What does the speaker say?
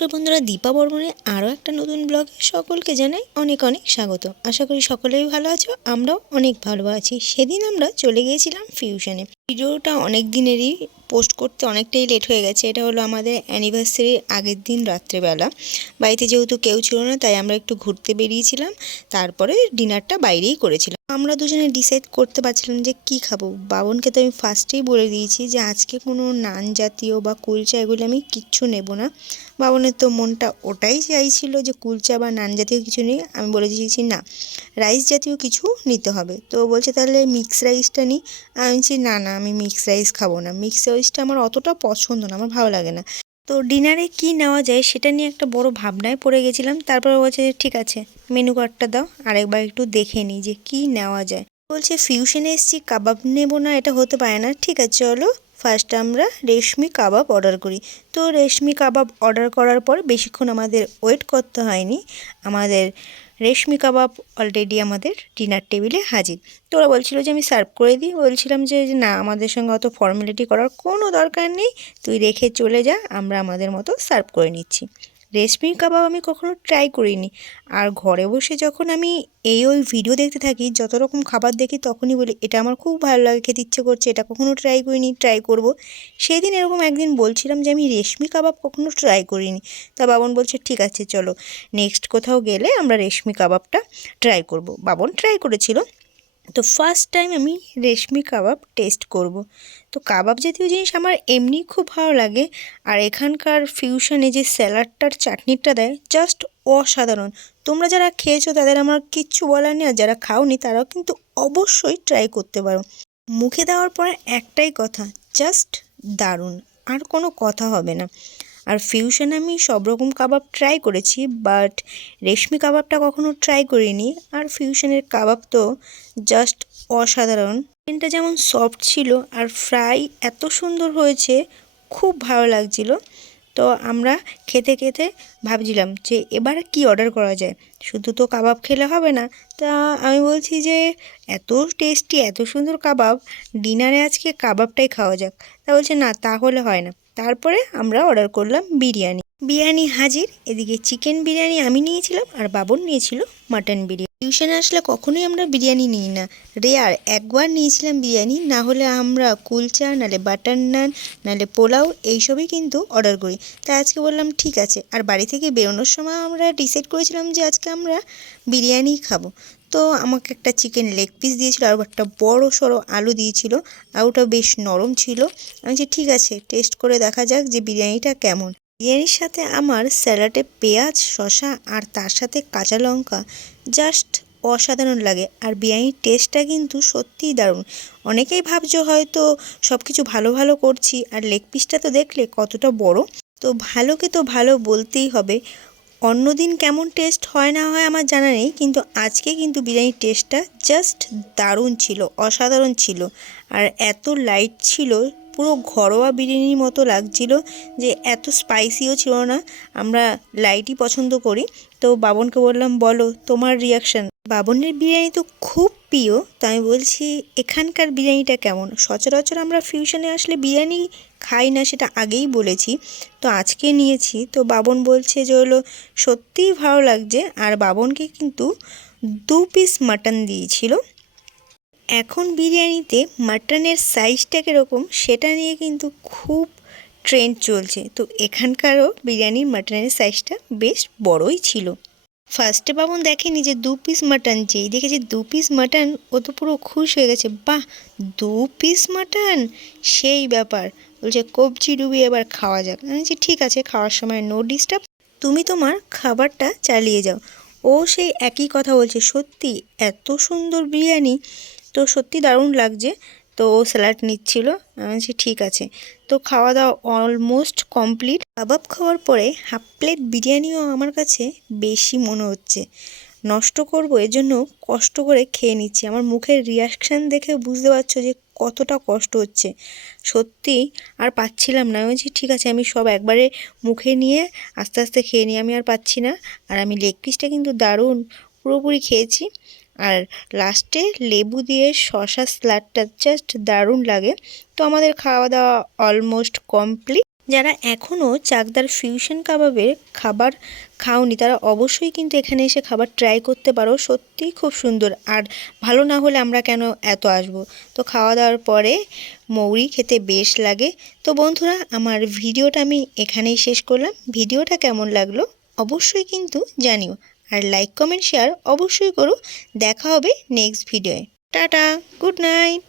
নমস্কার বন্ধুরা, দীপা বর্মনের আরও একটা নতুন ব্লগে সকলকে জানাই অনেক অনেক স্বাগত। আশা করি সকলেই ভালো আছো, আমরাও অনেক ভালো আছি। সেদিন আমরা চলে গিয়েছিলাম ফিউশনে। ভিডিওটা অনেক দিনেরই, পোস্ট করতে অনেকটাই লেট হয়ে গেছে। এটা হলো আমাদের অ্যানিভার্সারির আগের দিন রাত্রেবেলা। বাড়িতে যেহেতু কেউ ছিল না, তাই আমরা একটু ঘুরতে বেরিয়েছিলাম। তারপরে ডিনারটা বাইরেই করেছিলাম। আমরা দুজনে ডিসাইড করতে পারছিলাম যে কি খাবো। বাবনকে তো আমি ফার্স্টেই বলে দিয়েছি যে আজকে কোনো নান জাতীয় বা কুলচা এগুলো আমি কিচ্ছু নেব না। বাবনের তো মনটা ওটাই চাইছিল যে কুলচা বা নান জাতীয় কিছু নেই। আমি বলে দিয়েছি না, রাইস জাতীয় কিছু নিতে হবে। তো বলছে তাহলে মিক্স রাইসটা নিই। আমি বলছি না না, আমি মিক্স রাইস খাবো না। মিক্স রাইসটা আমার অতটা পছন্দ না, আমার ভালো লাগে না। তো ডিনারে কি নেওয়া যায় সেটা নিয়ে একটা বড় ভাবনায় পড়ে গেছিলাম। তারপরে বলছে যে ঠিক আছে, মেনু কার্ডটা দাও, আরেকবার একটু দেখে নিই যে কি নেওয়া যায়। বলছে ফিউশনে এসেছি, কাবাব নেবো না, এটা হতে পারে না। ঠিক আছে চলো, ফার্স্ট আমরা রেশমি কাবাব অর্ডার করি। তো রেশমি কাবাব অর্ডার করার পর বেশিক্ষণ আমাদের ওয়েট করতে হয়নি। আমাদের রেশমি কাবাব অলরেডি আমাদের ডিনার টেবিলে হাজির। তো ওরা বলছিল যে আমি সার্ভ করে দিই। বলছিলাম যে না, আমাদের সঙ্গে অত ফর্মালিটি করার কোনো দরকার নেই, তুই রেখে চলে যা, আমরা আমাদের মতো সার্ভ করে নিচ্ছি। রেশমি কাবাব আমি কখনো ট্রাই করিনি। আর ঘরে বসে যখন আমি ওই ভিডিও দেখতে থাকি, যত রকম খাবার দেখি, তখনই বলি এটা আমার খুব ভালো লাগে, খেতে ইচ্ছে করছে, এটা কখনো ট্রাই করিনি, ট্রাই করব। সেদিন এরকম একদিন বলছিলাম যে আমি রেশমি কাবাব কখনো ট্রাই করিনি। তা বাবন বলছে ঠিক আছে চলো, নেক্সট কোথাও গেলে আমরা রেশমি কাবাবটা ট্রাই করব। বাবন ট্রাই করেছিল, তো ফার্স্ট টাইম আমি রেশমি কাবাব টেস্ট করব। তো কাবাব জাতীয় জিনিস আমার এমনি খুব ভালো লাগে। আর এখানকার ফিউশনে যে স্যালাডটার চাটনিটা দেয়, জাস্ট অসাধারণ। তোমরা যারা খেয়েছো তাদের আমার কিচ্ছু বলার নেই, আর যারা খাওনি তারাও কিন্তু অবশ্যই ট্রাই করতে পারো। মুখে দেওয়ার পর একটাই কথা, জাস্ট দারুণ, আর কোনো কথা হবে না। আর ফিউশনে আমি সব রকম কাবাব ট্রাই করেছি, বাট রেশমি কাবাবটা কখনো ট্রাই করিনি। আর ফিউশনের কাবাব তো জাস্ট অসাধারণ। চিকেনটা যেমন সফট ছিল, আর ফ্রাই এত সুন্দর হয়েছে, খুব ভালো লাগছিল। তো আমরা খেতে খেতে ভাবছিলাম যে এবার কি অর্ডার করা যায়, শুধু তো কাবাব খেলে হবে না। তা আমি বলছি যে এত টেস্টি, এত সুন্দর কাবাব, ডিনারে আজকে কাবাবটাই খাওয়া যাক। তা বলছে না, তাহলে হয় না। তারপরে আমরা অর্ডার করলাম বিরিয়ানি। বিরিয়ানি হাজির। এদিকে চিকেন বিরিয়ানি আমি নিয়েছিলাম, আর বাবন নিয়েছিল মাটন বিরিয়ানি। টিউশনে আসলে কখনোই আমরা বিরিয়ানি নিই না, রেয়ার একবার নিয়েছিলাম বিরিয়ানি, না হলে আমরা কুলচা, নাহলে বাটার নান, নাহলে পোলাও, এইসবই কিন্তু অর্ডার করি। তাই আজকে বললাম ঠিক আছে। আর বাড়ি থেকে বেরোনোর সময় আমরা ডিসাইড করেছিলাম যে আজকে আমরা বিরিয়ানিই খাবো। তো আমাকে একটা চিকেন লেগ পিস দিয়েছিল, আর একটা বড় সড়ো আলু দিয়েছিল, আলুটা বেশ নরম ছিল। আমি বলছি ঠিক আছে, টেস্ট করে দেখা যাক যে বিরিয়ানিটা কেমন। বিরিয়ানির সাথে আমার স্যালাডে পেঁয়াজ, শসা, আর তার সাথে কাঁচা লঙ্কা জাস্ট অসাধারণ লাগে। আর বিরিয়ানির টেস্টটা কিন্তু সত্যিই দারুণ। অনেকেই ভাবছো হয়তো সব কিছু ভালো ভালো করছি, আর লেগ পিসটা তো দেখলে কতটা বড়। তো ভালোকে তো ভালো বলতেই হবে। অন্যদিন কেমন টেস্ট হয় না হয় আমার জানা নেই, কিন্তু আজকে কিন্তু বিরিয়ানির টেস্টটা জাস্ট দারুণ ছিল, অসাধারণ ছিল। আর এত লাইট ছিল, পুরো ঘরোয়া বিরিয়ানির মতো লাগছিল, যে এত স্পাইসিও ছিল না। আমরা লাইটই পছন্দ করি। তো বাবনকে বললাম বলো তোমার রিয়াকশান। বাবনের বিরিয়ানি তো খুব প্রিয়। তো আমি বলছি এখানকার বিরিয়ানিটা কেমন। সচরাচর আমরা ফিউশনে আসলে বিরিয়ানি খাই না, সেটা আগেই বলেছি। তো আজকে নিয়েছি, তো বাবন বলছে যে হলো সত্যিই ভালো লাগছে। আর বাবনকে কিন্তু 2 পিস মাটন দিয়েছিল। এখন বিরিয়ানিতে মাটনের সাইজটা কীরকম সেটা নিয়ে কিন্তু খুব ট্রেন্ড চলছে। তো এখানকারও বিরিয়ানির মাটনের সাইজটা বেশ বড়ই ছিল। ফার্স্টে বাবন দেখেনি যে 2 পিস মাটন, যেই দেখেছে 2 পিস মাটন ও তো পুরো খুশ হয়ে গেছে। বাহ, 2 পিস মাটন, সেই ব্যাপার। বলছে কবজি ডুবিয়ে এবার খাওয়া যাক। আমি বলছি ঠিক আছে, খাওয়ার সময় নো ডিস্টার্ব, তুমি তোমার খাবারটা চালিয়ে যাও। ও সেই একই কথা বলছে, সত্যি এত সুন্দর বিরিয়ানি, তো সত্যি দারুণ লাগছে। তো ও স্যালাড নিচ্ছিল, আমি বলছি ঠিক আছে। তো খাওয়া দাওয়া অলমোস্ট কমপ্লিট। কাবাব খাওয়ার পরে হাফ প্লেট বিরিয়ানিও আমার কাছে বেশি মনে হচ্ছে। নষ্ট করব, এজন্য কষ্ট করে খেয়ে নিচ্ছি। আমার মুখের রিয়াকশান দেখে বুঝতে পারছো যে কতটা কষ্ট হচ্ছে। সত্যি আর পাচ্ছিলাম না। আমি বলছি ঠিক আছে, আমি সব একবারে মুখে নিয়ে আস্তে আস্তে খেয়ে নিই, আমি আর পাচ্ছি না। আর আমি লেগ পিসটা কিন্তু দারুণ পুরোপুরি খেয়েছি। আর লাস্টে লেবু দিয়ে শসা স্যালাডটা জাস্ট দারুণ লাগে। তো আমাদের খাওয়া দাওয়া অলমোস্ট কমপ্লিট। যারা এখনও চাকদার ফিউশন কাবাবের খাবার খাওনি তারা অবশ্যই কিন্তু এখানে এসে খাবার ট্রাই করতে পারো। সত্যিই খুব সুন্দর, আর ভালো না হলে আমরা কেন এত আসবো। তো খাওয়া দাওয়ার পরে মৌরি খেতে বেশ লাগে। তো বন্ধুরা, আমার ভিডিওটা আমি এখানেই শেষ করলাম। ভিডিওটা কেমন লাগলো অবশ্যই কিন্তু জানিও, আর লাইক কমেন্ট শেয়ার অবশ্যই করো। দেখা হবে নেক্সট ভিডিওয়ে। Tata, good night.